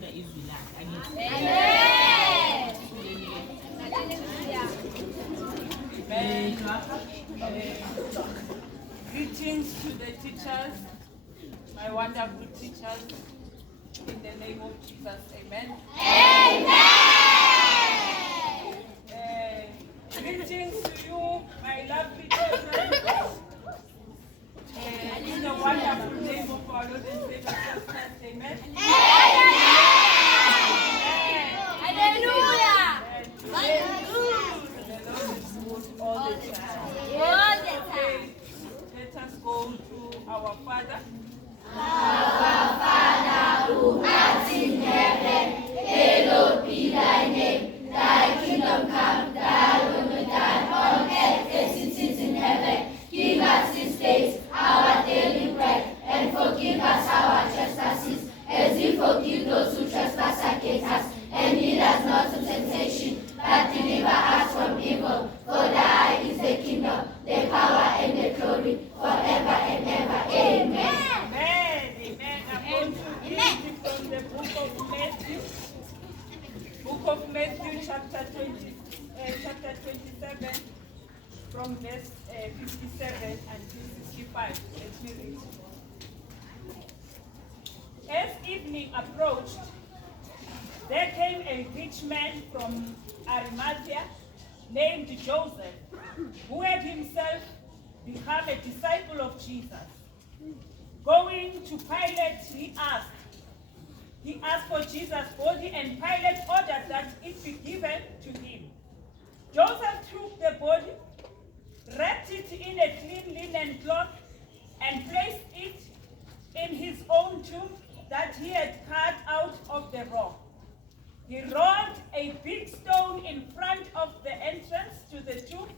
ukufunda izwi lakhe. Greetings to the teachers, my wonderful teachers, in the name of Jesus, amen. Greetings to you, my lovely children, in the wonderful name of our Lord and Savior Jesus Christ, amen. Hallelujah! The Lord is good all the time. Okay, let us go to our Father. Our Father who art in heaven, hallowed be thy name. Thy kingdom come, thy will be done on earth as it is in heaven. Give us this day our daily bread, and forgive us our trespasses, as we forgive those who trespass against us. And lead us not to temptation, but deliver us from evil. For thine is the kingdom, the power, and the glory, forever and ever. Amen. Amen. I'm going to read from the book of Matthew. Book of Matthew, chapter 27, from verse 57 until 65. Let me read. As evening approached, there came a rich man from Arimathea named Joseph, who had himself become a disciple of Jesus. Going to Pilate, he asked for Jesus' body, and Pilate ordered that it be given to him. Joseph took the body, wrapped it in a clean linen cloth, and placed it in his own tomb that he had cut out of the rock. He rolled a big stone in front of the entrance to the tomb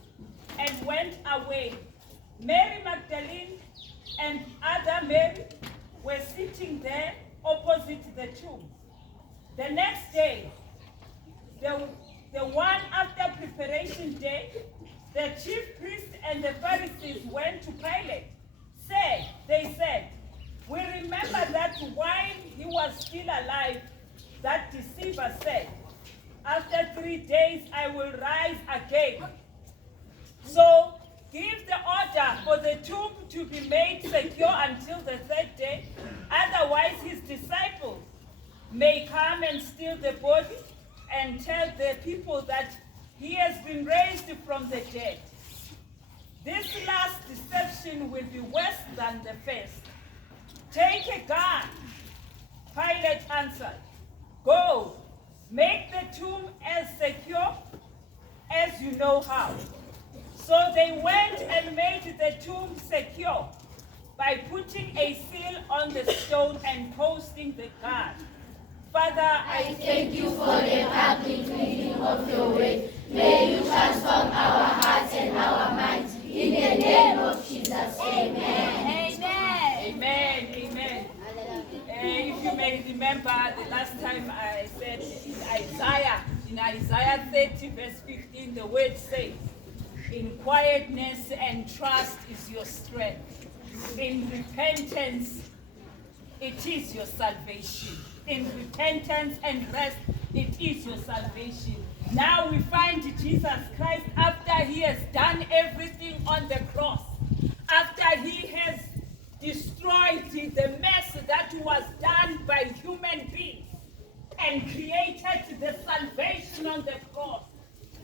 and went away. Mary Magdalene and other Mary were sitting there opposite the tomb. The next day, the one after preparation day, the chief priests and the Pharisees went to Pilate. They said, "We remember that while he was still alive, that deceiver said, 'After 3 days I will rise again.' So give the order for the tomb to be made secure until the 3rd day. Otherwise his disciples may come and steal the body and tell the people that he has been raised from the dead. This last deception will be worse than the first." "Take a gun," Pilate answered. "Go, make the tomb as secure as you know how." So they went and made the tomb secure by putting a seal on the stone and posting the guard. Father, I Thank you for the public reading of your word. May you transform our hearts and our minds. In the name of Jesus, amen. Amen. If you may remember, the last time I said in Isaiah 30 verse 15, the word says, "In quietness and trust is your strength. In repentance, it is your salvation." In repentance and rest, it is your salvation. Now we find Jesus Christ after he has done everything on the cross, after he has destroyed the mess that was done by human beings and created the salvation on the cross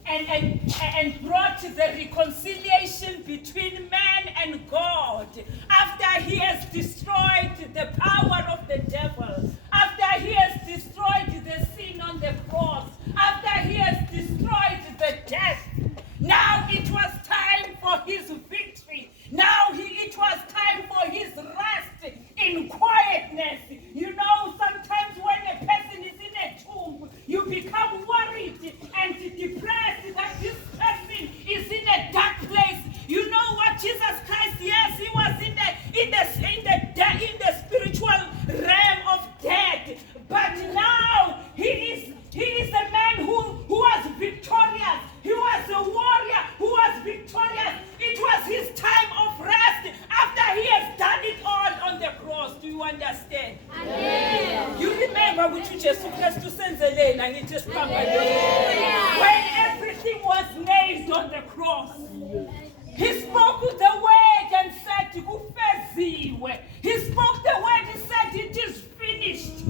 and brought the reconciliation between man and God. After he has destroyed the power of the devil, after he has destroyed the sin on the cross, after he has destroyed the death, now it was time for his victory. Now it was time for his rest in quietness. You know, sometimes when a person is in a tomb, you become worried and depressed that this person is in a dark place. You know what Jesus Christ, yes, he was in the spiritual realm of death. ukuthi uJesu Kristu senzeleni angithi esiphambanweni. When everything was nailed on the cross, he spoke the word and said, kufeziwe. He spoke the word, he said, it is finished.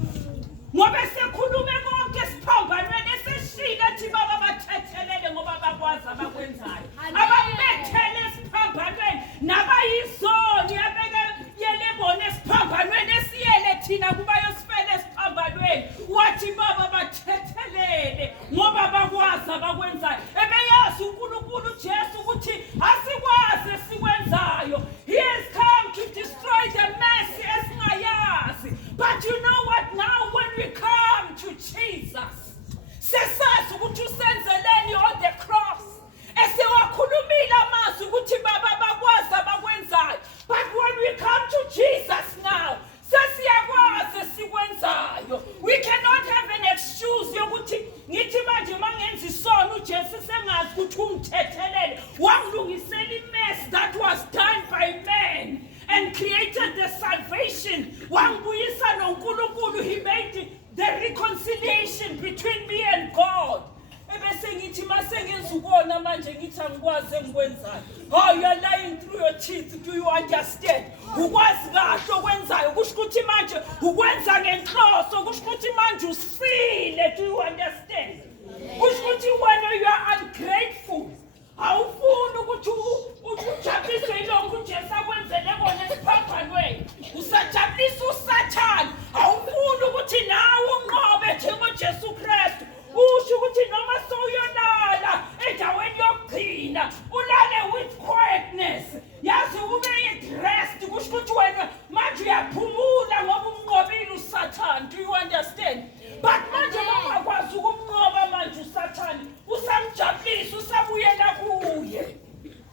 Ngoba sekhulume konke esiphambanweni eseshila thi baba bathethelele ngoba bakwazi abakwenzayo. Ababethele esiphambanweni nabayizoni abekele bona esiphambanweni esiyele thina kuba yosifele esiphambanweni. Wathi baba bathethelele ngoba bakwazi abakwenzayo. Ebeyazi uNkulunkulu Jesu ukuthi asikwazi esikwenzayo. He has come to destroy the mercy esingayazi. But you know what, now when we come to Jesus, sesazi ukuthi usenzeleni on the cross. Esewakhulumile amazwi ukuthi baba bakwazi abakwenzayo. But when we come to Jesus now, sesiyakwazi esikwenzayo. We cannot have an excuse yokuthi ngithi manje mangenza isono uJesu sengazi ukuthi ungithethelele. Wangilungisela imess that was done by man and created the salvation. Wangibuyisa noNkulunkulu, he made the reconciliation between me and God. Ebese ngithi masengenza ukona manje ngithi angikwazi engikwenzayo. Oh, you are lying through your teeth. Do you understand? Ukwazi kahle okwenzayo kusho ukuthi manje ukwenza ngenhloso, kusho ukuthi manje usile. Do you understand? Kusho ukuthi when you are ungrateful, awufuni ukuthi ujabulise ilokhu uJesu akwenzele kona esiphambanweni. Usajabulisa uSathane. Awufuni ukuthi nawe unqobe njengoJesu Kristu. Usho ukuthi noma sowuyolala endaweni yokugcina ulale with quietness. Yazi ube at rest. Kusho ukuthi wena manje uyaphumula ngoba umnqobile uSathane. Do you understand? But manje bakwazi ukumnqoba manje uSathane. Usamjabulisa usabuyela kuye.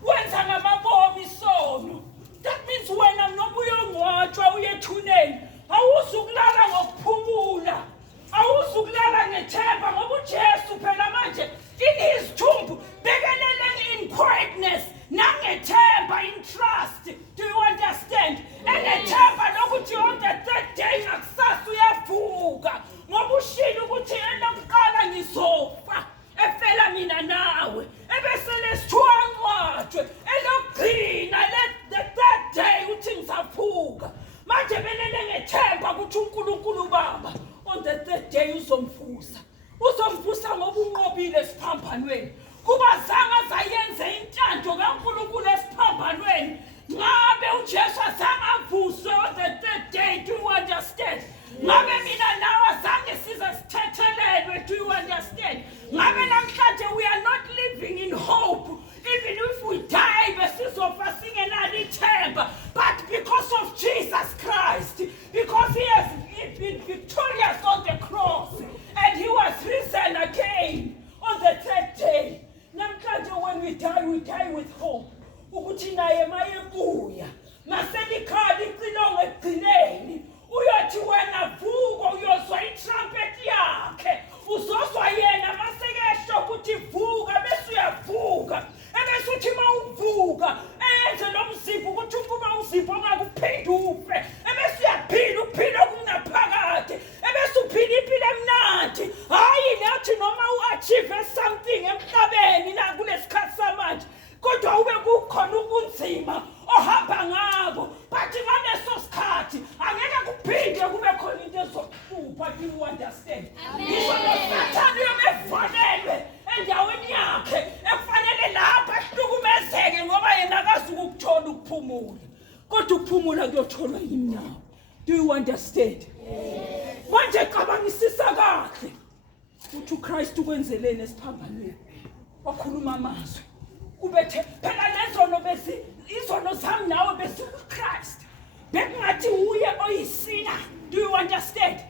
Wenza ngamabomi isono. That means wena noma uyongcwatshwa uyethuneni awuzukulala ngokuphumula. Awuzukulala ngethemba ngoba uJesu phela manje in his tomb bekelele in quietness nangethemba in trust. Do you understand? Enethemba lokuthi on the third day ngakusasa uyavuka ngoba ushilo ukuthi elokuqala ngizofa efela mina nawe ebesele sithwangcwatshwe elokugcina the third day uthi ngisavuka manje belele ngethemba ukuthi uNkulunkulu Baba on the third day uzomvusa ngoba unqobile esiphambanweni. Kuba zanga zayenze intando kaNkulunkulu esiphambanweni ngabe uJesu azangavuswe on the third day. Do you understand? Ngabe mina nawe zange size sithethelelwe. Do you understand? Ngabe namhlanje we are not living in hope. Even if we die besizofa singenalo ithemba. But because of Jesus Christ, because he has been victorious on the cross and he was risen again on the third day. Namhlanje when we die with hope. Ukuthi naye mayebuya maselikhali icilongo egcineni uyothi wena vuka uyozwa itrumpet yakhe. Uzozwa yena masekesho ukuthi vuka bese uyavuka. Ebese uthi mawuvuka enze lo mzimba ukuthi ukuba uzimba ongakuphinde ufe. Ebese uyaphila uphila okunaphakade. Ebese uphila impilo emnandi. Hayi nathi noma uachieve something emhlabeni la kulesikhathi samanje. Kodwa ube kukhona ubunzima ohamba ngabo. Bathi ngaleso sikhathi angeke kuphinde kube khona into ezokuhlupha. Do you understand? Ngisho noSathane uyomevalelwe endaweni yakhe efanele lapha ehlukumezeke ngoba yena akazuka ukuthola ukuphumula. Kodwa ukuphumula kuyotholwa yimi nawe. Do you understand? Manje cabangisisa kahle ukuthi uKristu kwenzelene esiphambanweni. Wakhuluma amazwi. Ubethe phela lezono bese izono zami nawe bese uKristu. Bekungathi uye oyisina. Do you understand?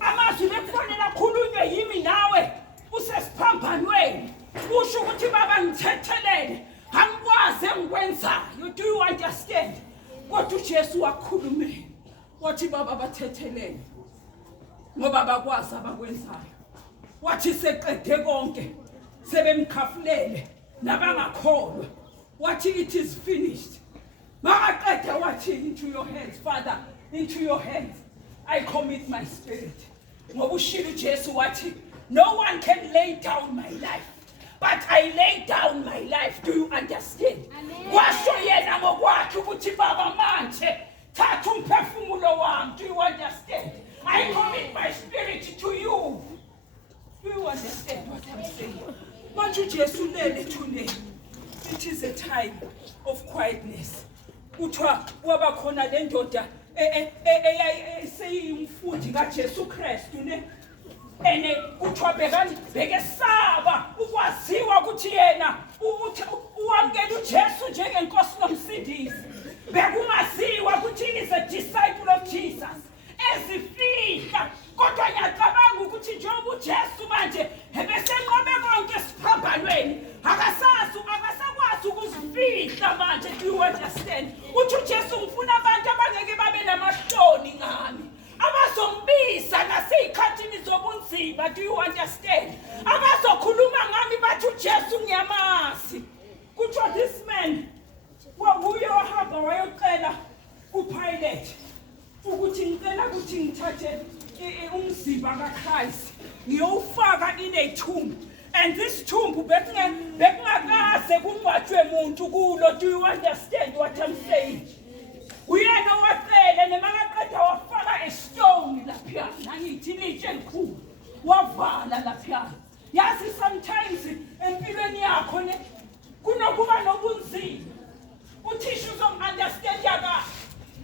Amazwi bekufanele akhulunywe yimi nawe usesiphambanweni. Usho ukuthi baba ngithethelele. Angikwazi engikwenzayo. Do you understand? Kodwa uJesu wakhulumela. Wathi baba bathethelele. Ngoba bakwazi abakwenzayo. Wathi seqede konke sebemkhafulele nabangakholwa. Wathi it is finished. Makaqede wathi into your hands, Father, into your hands I commit my spirit. Ngoba ushilo uJesu wathi, no one can lay down my life, but I lay down my life. Do you understand? Kwasho yena ngokwakhe ukuthi baba manje thatha umphefumulo wami. Do you understand? I commit my spirit to you. Do you understand what I'm saying? Manje uJesu lele thuneni. It is a time of quietness. Kuthiwa waba khona le ndoda seyimfundi kaJesu Kristu ne ene kuthiwa bekesaba ukwaziwa ukuthi yena uwamkela uJesu njengenkosi nomsindisi. Bekungaziwa ukuthi is a disciple of Jesus. Ezifihla kodwa ngiyacabanga ukuthi njengoba uJesu manje ebesenqobe konke esiphambanweni akasakwazi ukuzifihla manje. Do you understand? Uthi uJesu ngifuna abantu abangeke babe namahloni ngami, abazombisa naseyikhathini zobunzima. Do you understand? Abazokhuluma ngami bathi uJesu ngiyamazi. Kuthiwa this man nguye wahamba wayocela kuPilate ukuthi ngicela ukuthi ngithathe umzimba kaKhrist ngiyowufaka in a tomb, and this tomb bekungakaze kungcwatshwe umuntu kulo. Do you understand what I'm saying? Uyena wacela nemakaqeda wafaka a stone lapha nangithi litshe elikhulu wavala lapha. Yazi sometimes empilweni yakho ne kunokuba nobunzima uthisha uzongiunderstand yaka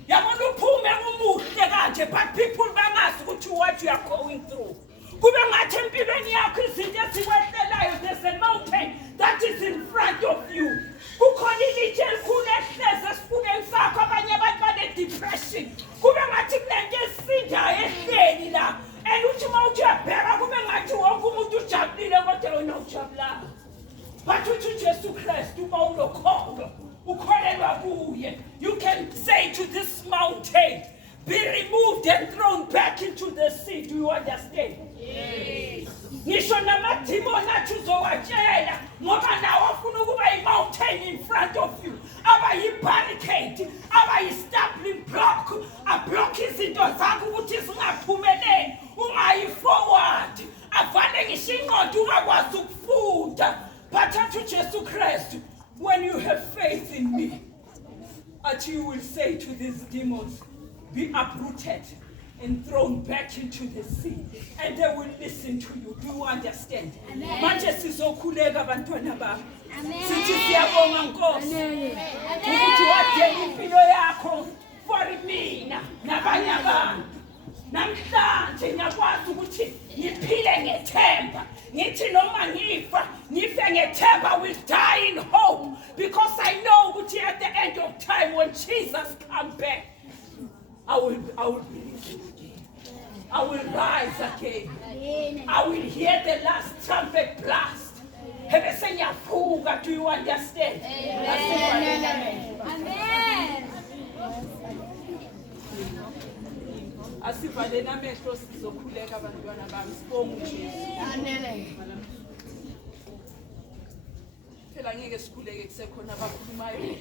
yabona uphume umuhle kanje, but people bangazi ukuthi what you are going through. Kube ngathi empilweni yakho izinto ezikwehlelayo, there's a mountain that is in front of you. Kukhona ilitshe elikhulu ehleze esifubeni sakho. Abanye abantu bane-depression. Kube ngathi kunento esindayo ehleli la, and uthi uma uthi uyabheka kube ngathi wonke umuntu ujabulile kodwa wena ujabulanga. But uthi uJesu Kristu uma unokholo ukholelwa kuye, you can say to this mountain, be removed and thrown back into the sea. Do you understand? Yes. Ngisho namadimoni athi uzowatshela ngoba nawo afuna ukuba i-mountain in front of you, abayi-barricade, abayi-stumbling block, ablock izinto zakho ukuthi zingaphumeleli, ungayi-forward, avale ngisho ingqondo ungakwazi ukufunda. But athi uJesu Kristu, when you have faith in me, that you will say to these demons, be uprooted and thrown back into the sea, and they will listen to you. Do you understand? Manje sizokhuleka bantwana bami. Sithi siyabonga Nkosi ukuthi wadela impilo yakho for mina nabanye abantu. Namhlanje ngiyakwazi ukuthi ngiphile ngethemba. Ngithi noma ngifa, ngife ngethemba, will die in hope, because I know ukuthi at the end of time when Jesus comes back, I will believe again. I will rise again. I will hear the last trumpet blast. Do you understand? Amen. Amen. Asivaleni amehlo sizokhuleka abantwana bami, sibonge uJesu. Phela ngeke sikhuleke kusekhona abakhulumayo.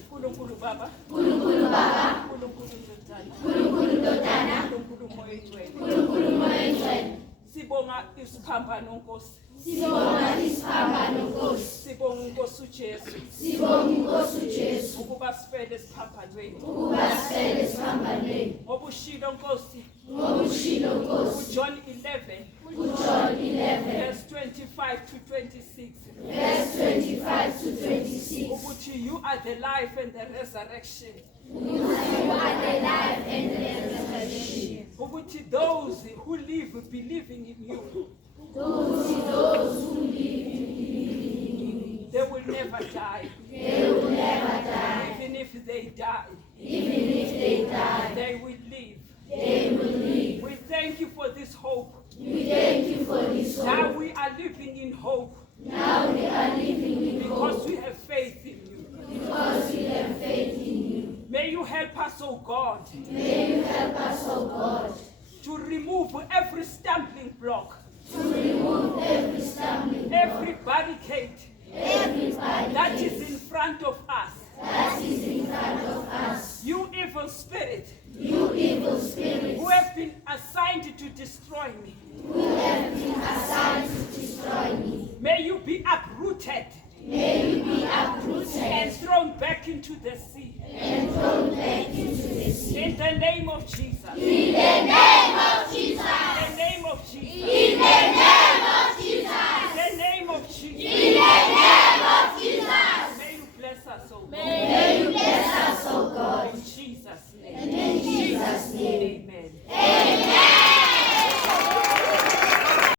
Nkulunkulu Baba, Nkulunkulu Baba, Nkulunkulu Ndodana, Nkulunkulu Ndodana, Nkulunkulu Moya Oyingcwele. Nkulunkulu Moya Oyingcwele. Sibonga isiphambano Nkosi. Sibonga isiphambano Nkosi. Sibonga uNkosi uJesu. Sibonga uNkosi uJesu. Ukuba sifele esiphambanweni. Ukuba sifele esiphambanweni. Ngoba ushilo Nkosi. Ngoba ushilo Nkosi. John 11. John 11. Verse 25 to 26. Verse 25 to 26. Ukuthi you are the life and the resurrection. You are the life and the resurrection. Ukuthi those who live believing in you, Those who live they will never die. they will never die. Even if they die, Even if they die, they will live. they will live. We thank you for this hope. We thank you for this Now hope. we are living in hope Now we are living in because hope we have faith in you. because we have faith in you. May you help us, oh God, May you help us, O God, to remove every stumbling block, to remove every stumbling block, every barricade every that is barricade in front of us. that is in front of us. You evil spirit You evil spirits who have destroy me. who have been assigned to destroy me. May you be uprooted May you be uprooted and thrown back into the sea. and thrown back into the sea. In the name of Jesus. In the name of Jesus. In the name of Jesus. In the name of Jesus. In the name of Jesus. In the name of Jesus. May you bless us, oh God. May you bless us, O God. In Jesus' name.